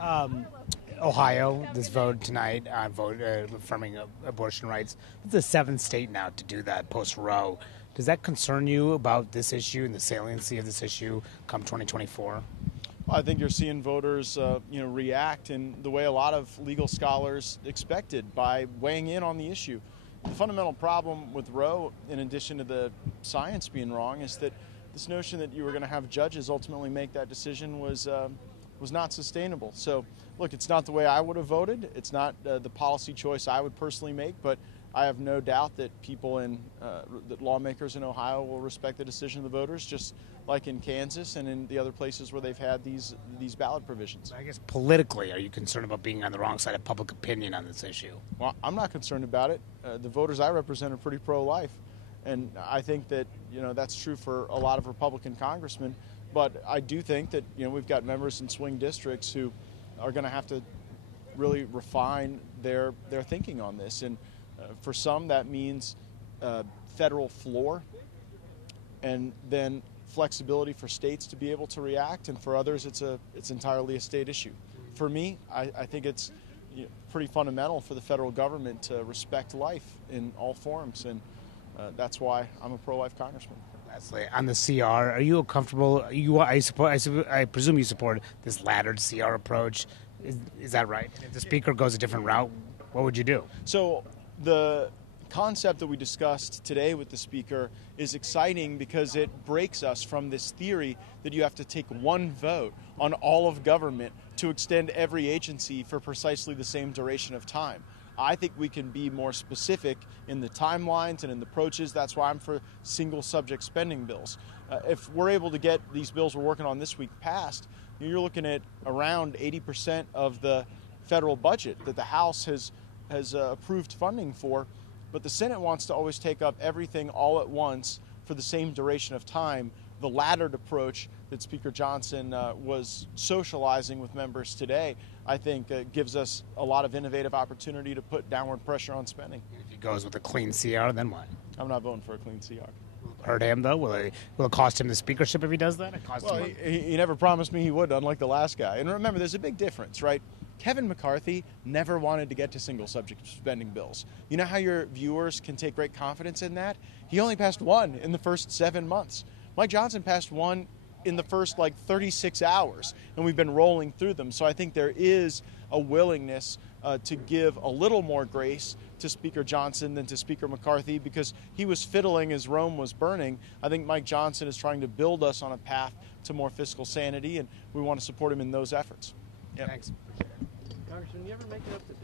Ohio, this vote tonight, affirming abortion rights. It's the seventh state now to do that post-Roe. Does that concern you about this issue and the saliency of this issue come 2024? Well, I think you're seeing voters, react in the way a lot of legal scholars expected by weighing in on the issue. The fundamental problem with Roe, in addition to the science being wrong, is that this notion that you were going to have judges ultimately make that decision was not sustainable. So, look, it's not the way I would have voted. It's not the policy choice I would personally make, but I have no doubt that that lawmakers in Ohio will respect the decision of the voters, just like in Kansas and in the other places where they've had these ballot provisions. I guess politically, are you concerned about being on the wrong side of public opinion on this issue? Well, I'm not concerned about it. The voters I represent are pretty pro-life, and I think that that's true for a lot of Republican congressmen. But I do think that we've got members in swing districts who are going to have to really refine their thinking on this, and for some that means federal floor, and then flexibility for states to be able to react, and for others it's entirely a state issue. For me, I think it's pretty fundamental for the federal government to respect life in all forms, and that's why I'm a pro-life congressman. Lastly, on the CR, are you comfortable? I presume you support this laddered CR approach. Is that right? If the speaker goes a different route, what would you do? So the concept that we discussed today with the speaker is exciting because it breaks us from this theory that you have to take one vote on all of government to extend every agency for precisely the same duration of time. I think we can be more specific in the timelines and in the approaches. That's why I'm for single subject spending bills. If we're able to get these bills we're working on this week passed, you're looking at around 80% of the federal budget that the House has approved funding for, but the Senate wants to always take up everything all at once for the same duration of time. The laddered approach that Speaker Johnson was socializing with members today, I think gives us a lot of innovative opportunity to put downward pressure on spending. If he goes with a clean CR, then what? I'm not voting for a clean CR. Hurt him, though? Will it cost him the speakership if he does that? He never promised me he would, unlike the last guy. And remember, there's a big difference, right? Kevin McCarthy never wanted to get to single subject spending bills. You know how your viewers can take great confidence in that? He only passed one in the first 7 months. Mike Johnson passed one in the first 36 hours, and we've been rolling through them. So I think there is a willingness to give a little more grace to Speaker Johnson than to Speaker McCarthy, because he was fiddling as Rome was burning. I think Mike Johnson is trying to build us on a path to more fiscal sanity, and we want to support him in those efforts. Yep. Thanks. Congressman, you ever make it up to